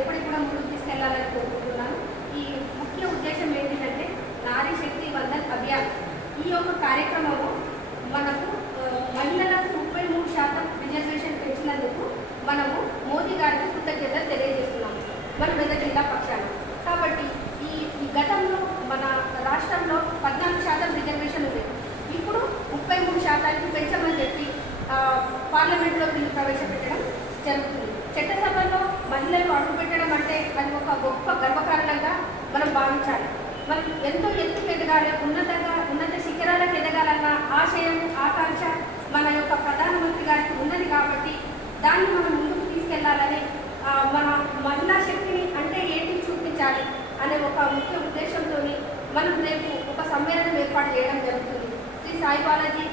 ఎప్పటికి కూడా ముందుకు తీసుకెళ్లాలని కోరుకుంటున్నాను. ఈ ముఖ్య ఉద్దేశం ఏంటంటే నారీ శక్తి వందన్ అభియాన్. ఈ యొక్క కార్యక్రమంలో మనకు మహిళలకు 33% రిజర్వేషన్ పెంచినందుకు మనము మోదీ గారికి కృతజ్ఞతలు తెలియజేస్తున్నాము మన మెదక్ జిల్లా పక్షాన. కాబట్టి ఈ గతంలో మన రాష్ట్రంలో 14% రిజర్వేషన్ ఉంది. ఇప్పుడు 33% పెంచమని చెప్పి పార్లమెంట్లో బిల్లు ప్రవేశపెట్టడం జరుగుతుంది. చట్టసభలో మహిళలు అడుగుపెట్టడం అంటే అది ఒక గొప్ప గర్వకారణంగా మనం భావించాలి. మనం ఎంతో ఎత్తుకు ఎదగాలి, ఉన్నత శిఖరాలకు ఎదగాలన్న ఆశయం ఆకాంక్ష మన యొక్క ప్రధానమంత్రి గారికి ఉన్నది. కాబట్టి దాన్ని మనం ముందుకు తీసుకెళ్లాలని, మన మహిళా శక్తిని అంటే ఏంటి చూపించాలి అనే ఒక ముఖ్య ఉద్దేశంతో మనం రేపు ఒక సమ్మేళనం ఏర్పాటు చేయడం జరుగుతుంది. శ్రీ సాయి బాలాజీ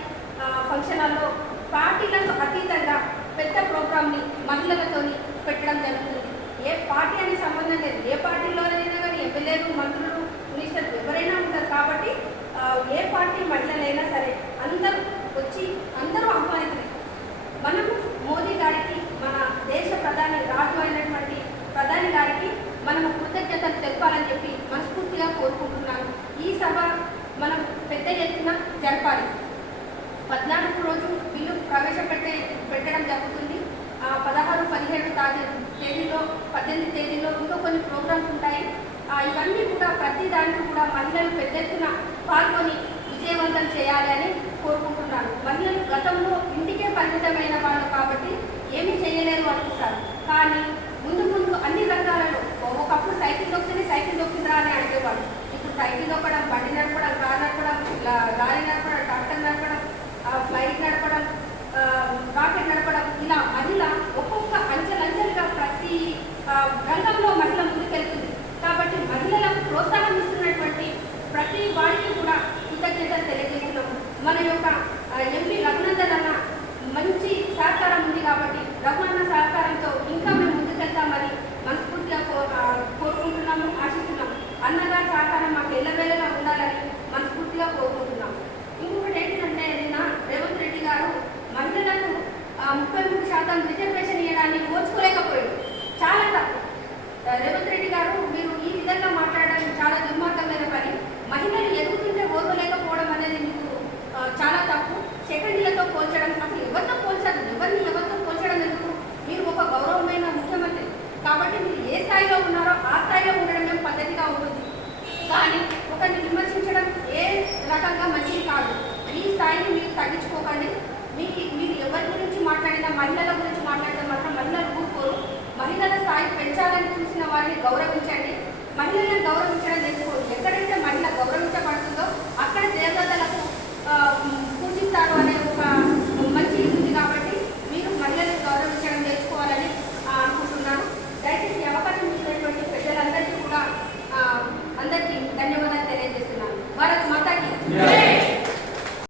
ఫంక్షన్ హాల్లో పార్టీలకు అతీతంగా పెద్ద ప్రోగ్రామ్ని మహిళలతో పెట్టడం జరుగుతుంది. ఏ పార్టీ అనే సంబంధం లేదు, ఏ పార్టీలోనైనా కానీ ఎమ్మెల్యేలు, మంత్రులు, మినిస్టర్లు ఎవరైనా ఉంటారు. కాబట్టి ఏ పార్టీ మహిళలైనా సరే అందరూ వచ్చి అందరూ ఆహ్వానితులే. మనము మోదీ గారికి, మన దేశ ప్రధాని రాజు అయినటువంటి ప్రధాని గారికి మనము కృతజ్ఞతలు తెలపాలని చెప్పి మనస్ఫూర్తిగా కోరుకుంటున్నాను. ఈ సభ మనం పెద్ద ఎత్తున జరపాలి. 14 రోజు బిల్లు పెట్టడం జరుగుతుంది. 16, 17 తేదీలో 18 తేదీలో ఇంకా కొన్ని ప్రోగ్రామ్స్ ఉంటాయి. ఇవన్నీ కూడా ప్రతి దాంట్లో కూడా మహిళలు పెద్ద ఎత్తున పాల్గొని విజయవంతం చేయాలి అని కోరుకుంటున్నాను. మహిళలు గతంలో ఇంటికే పరిమితమైన వాళ్ళు కాబట్టి ఏమీ చేయలేరు అనుకుంటారు. కానీ ముందు అన్ని రంగాలలో ఒకప్పుడు సైకిల్ దొక్కితే సైకిల్ దొక్కిందిరా అని అడిగేవాళ్ళు. ఇప్పుడు సైకిల్ దొక్కడం, బండి నడపడం, కార్ నడపడం, లారీ నడపడం, ట్రాక్టర్ నడపడం, ఫ్లైట్ నడపడం, రాకెట్ నడపడం, ఇలా మహిళ ఒక్కొక్క అంచెలంచెలుగా ప్రతి రంగంలో మహిళ ముందుకెళ్తుంది. కాబట్టి మహిళలకు ప్రోత్సాహం ఇస్తున్నటువంటి ప్రతి వారికి కూడా కృతజ్ఞతలు తెలియజేస్తున్నాము. మన యొక్క ఎంపీ రఘునందన్ అన్న మంచి సహకారం ఉంది కాబట్టి రఘునందన సహకారంతో ఇంకా మేము ముందుకెళ్తామని మనస్ఫూర్తిగా కోరుకుంటున్నాము, ఆశిస్తున్నాము. అన్నగారి సహకారం మాకు ఎల్లవేళగా ఉండాలని మనస్ఫూర్తిగా కోరుకుంటున్నాము. ఇంకొకటి ఏంటంటే, నిన్న రేవంత్ రెడ్డి గారు మహిళలకు 33% రిజర్వేషన్ ఇవ్వడాన్ని ఓర్చుకోలేకపోయాడు. చాలా తప్పు. రేవంత్ రెడ్డి గారు, మీరు ఈ విధంగా మాట్లాడడం చాలా దుర్మార్గమైన పని. మహిళలు ఎదుగుతుంటే ఓర్వలేకపోవడం అనేది మీకు చాలా తప్పు. సెకండ్లతో పోల్చడం, అసలు ఎవరితో పోల్చదు, ఎవరితో పోల్చడం ఎందుకు? మీరు ఒక గౌరవమైన ముఖ్యమంత్రి కాబట్టి మీరు ఏ స్థాయిలో ఉన్నారో ఆ స్థాయిలో ఉండడమే పద్ధతిగా ఉంటుంది. కానీ ఒకరిని విమర్శించడం ఏ రకంగా మంచిది కాదు. మీ స్థాయిని మీరు తగ్గించుకోకండి. మీరు ఎవరి గురించి మాట్లాడినా, మహిళల గురించి మాట్లాడితే మాత్రం మహిళలు ఊరుకోరు. మహిళల స్థాయి పెంచాలని చూసిన వారిని గౌరవించండి. మహిళలను గౌరవించడం నేర్చుకోండి. ఎక్కడైతే మహిళ గౌరవించబడుతుందో అక్కడ దేవతల